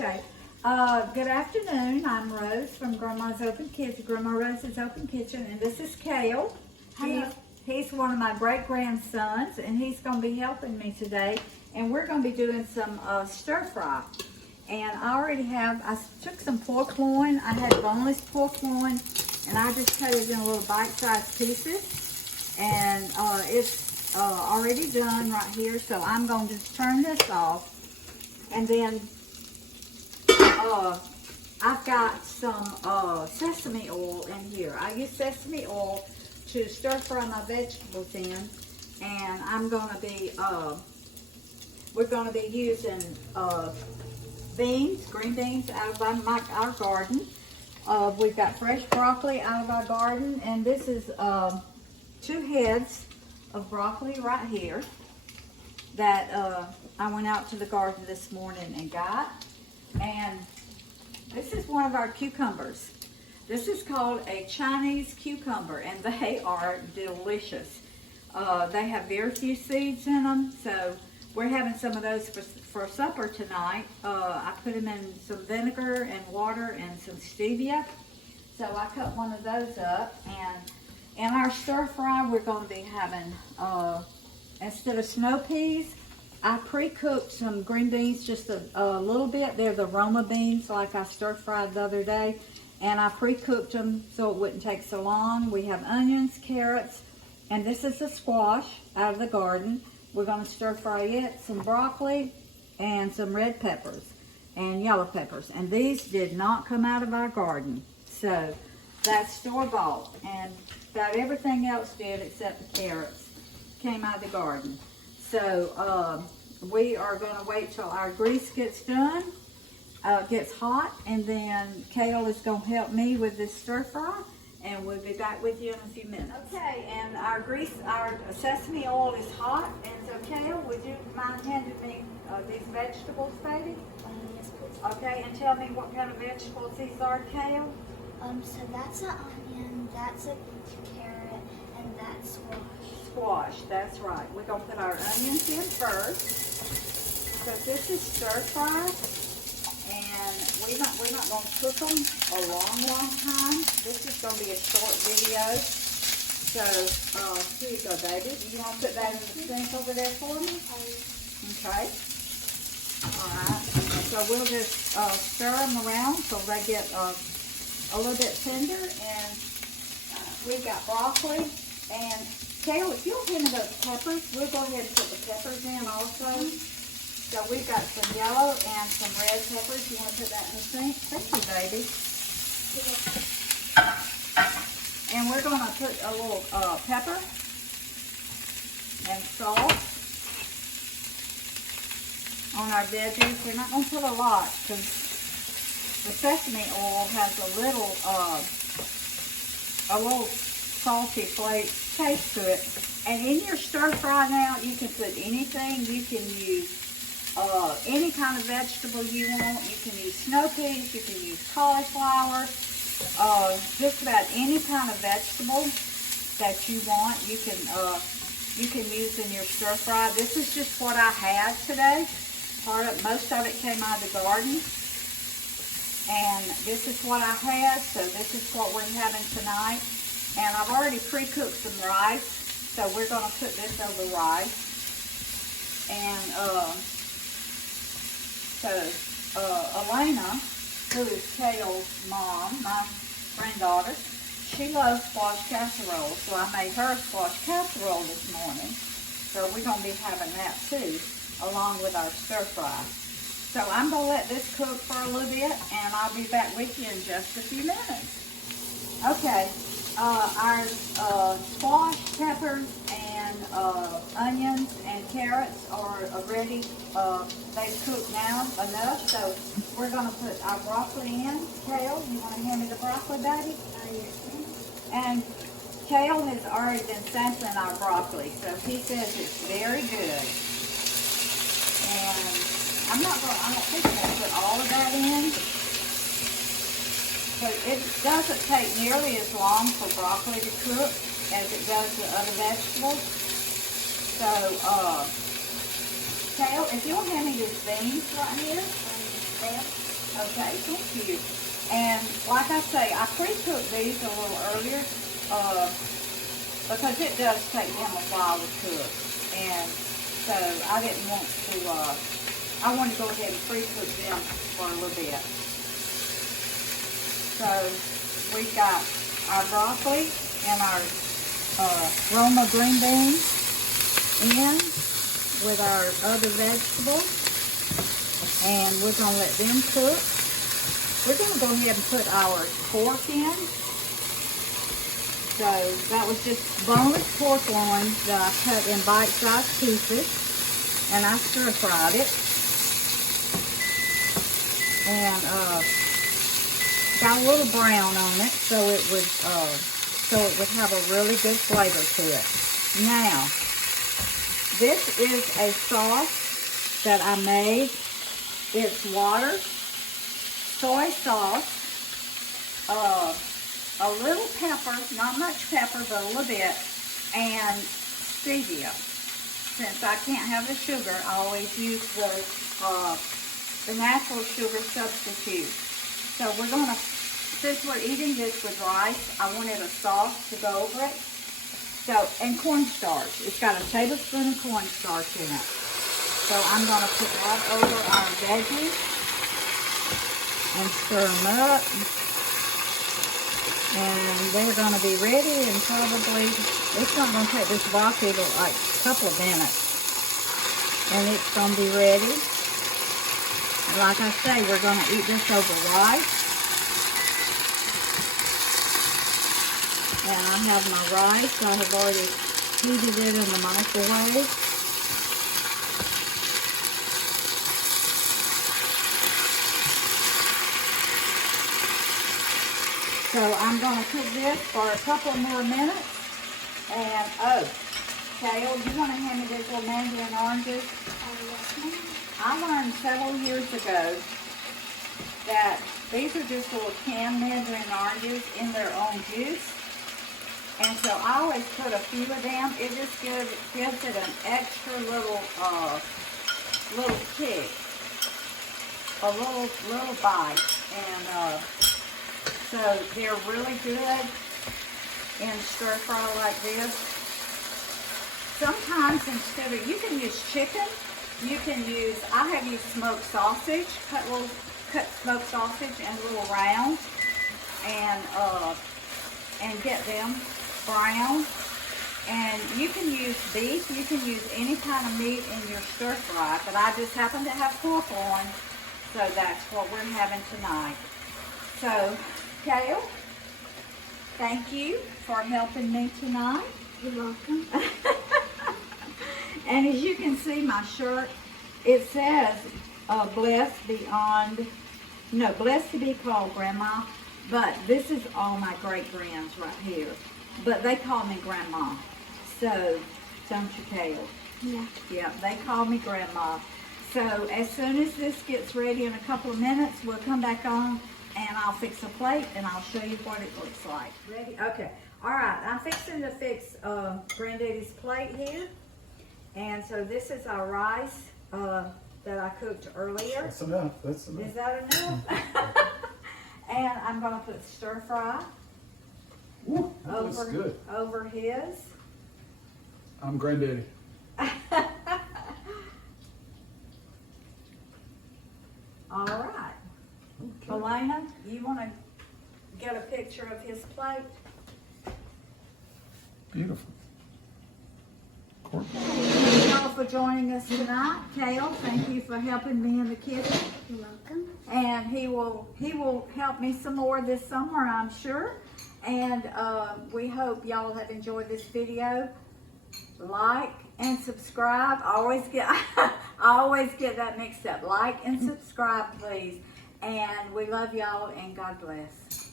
Okay. Good afternoon. I'm Rose from Grandma's Open Kitchen, Grandma Rose's Open Kitchen, and this is Kale. He's one of my great-grandsons, and he's going to be helping me today. And we're going to be doing some stir fry. And I took some pork loin. I had boneless pork loin, and I just cut it in little bite-sized pieces. And it's already done right here, so I'm going to just turn this off. And then I've got some sesame oil in here. I use sesame oil to stir fry my vegetables in, and we're gonna be using green beans out of our garden. We've got fresh broccoli out of our garden, and this is 2 heads of broccoli right here that I went out to the garden this morning and got. And this is one of our cucumbers. This is called a Chinese cucumber, and they are delicious. They have very few seeds in them, so we're having some of those for supper tonight. I put them in some vinegar and water and some stevia. So I cut one of those up, and in our stir fry, we're going to be having, instead of snow peas, I pre-cooked some green beans just a little bit. They're the Roma beans like I stir fried the other day. And I pre-cooked them so it wouldn't take so long. We have onions, carrots, and this is the squash out of the garden. We're going to stir fry it, some broccoli, and some red peppers and yellow peppers. And these did not come out of our garden. So that's store-bought. And about everything else did except the carrots came out of the garden. So we are going to wait till our grease gets done, gets hot, and then Kale is going to help me with this stir fry, and we'll be back with you in a few minutes. Okay, and our sesame oil is hot, and so Kale, would you mind handing me these vegetables, baby? Yes, please. Okay, and tell me what kind of vegetables these are, Kale? So that's an onion, that's a carrot, and that's squash. Squash, that's right. We're going to put our onions in first, because this is stir fry, and we're not going to cook them a long time. This is going to be a short video. So here you go, baby. You want to put that in the sink over there for me? Okay. All right. So we'll just stir them around so they get a little bit tender. And we've got broccoli. And Kale, if you'll hand me those peppers, we'll go ahead and put the peppers in also. So we've got some yellow and some red peppers. You want to put that in the sink? Thank you, baby. And we're going to put a little pepper and salt on our veggies. We're not going to put a lot because the sesame oil has a little salty taste to it. And in your stir fry now, you can put anything. You can use any kind of vegetable you want. You can use snow peas, you can use cauliflower, just about any kind of vegetable that you want, you can use in your stir fry. This is just what I had today. Most of it came out of the garden. And this is what I had, so this is what we're having tonight. And I've already pre-cooked some rice, so we're going to put this over rice. And Elena, who is Kale's mom, my granddaughter, she loves squash casserole, so I made her a squash casserole this morning. So we're going to be having that too, along with our stir fry. So I'm going to let this cook for a little bit, and I'll be back with you in just a few minutes. Okay, our squash, peppers, and onions and carrots are ready. They've cooked now enough, so we're going to put our broccoli in. Kale, you want to hand me the broccoli, baby? Yes, and Kale has already been sampling our broccoli, so he says it's very good. And I don't think I'm going to put all of that in. But it doesn't take nearly as long for broccoli to cook as it does the other vegetables. So, Kale, if you'll hand me these beans right here. Okay, thank you. And like I say, I pre-cooked these a little earlier because it does take them a while to cook. And so I didn't want to, I wanted to go ahead and pre-cook them for a little bit. So we got our broccoli and our Roma green beans in with our other vegetables. And we're going to let them cook. We're going to go ahead and put our pork in. So that was just boneless pork loin that I cut in bite-sized pieces. And I stir-fried it. And got a little brown on it so it would have a really good flavor to it. Now, this is a sauce that I made. It's water, soy sauce, a little pepper, not much pepper, but a little bit, and stevia. Since I can't have the sugar, I always use the natural sugar substitute. So we're gonna, since we're eating this with rice, I wanted a sauce to go over it. So, and cornstarch. It's got a tablespoon of cornstarch in it. So I'm going to put that over our veggies and stir them up. And they're going to be ready in probably, it's not going to take this broccoli but like a couple of minutes. And it's going to be ready. Like I say, we're going to eat this over rice. And I have my rice. I have already heated it in the microwave. So I'm going to cook this for a couple more minutes. And, oh, Kale, you want to hand me these little mandarin oranges? Yes, ma'am. I learned several years ago that these are just little canned mandarin oranges in their own juice. And so I always put a few of them. It just gives it an extra little kick, a little bite. And so they're really good in stir fry like this. Sometimes instead of, you can use chicken, you can use, I have used smoked sausage, cut smoked sausage in little rounds and get them brown. And you can use beef, you can use any kind of meat in your stir fry, but I just happen to have pork on, so that's what we're having tonight. So, Kale, thank you for helping me tonight. You're welcome. And as you can see, my shirt, it says, blessed to be called Grandma, but this is all my great-grands right here. But they call me Grandma. So, don't you, Kale? Yeah. Yeah, they call me Grandma. So, as soon as this gets ready in a couple of minutes, we'll come back on and I'll fix a plate and I'll show you what it looks like. Ready? Okay. All right, I'm fixing to fix Granddaddy's plate here. And so this is our rice that I cooked earlier. That's enough. That's enough. Is that enough? And I'm going to put stir fry Ooh, that looks good. over his. I'm Granddaddy. All right. Okay. Elena, you want to get a picture of his plate? Beautiful. Courtney. Thank you all for joining us tonight. Kale, thank you for helping me in the kitchen. You're welcome. And he will help me some more this summer, I'm sure. And we hope y'all have enjoyed this video. Like and subscribe. I always get that mixed up. Like and subscribe, please. And we love y'all, and God bless.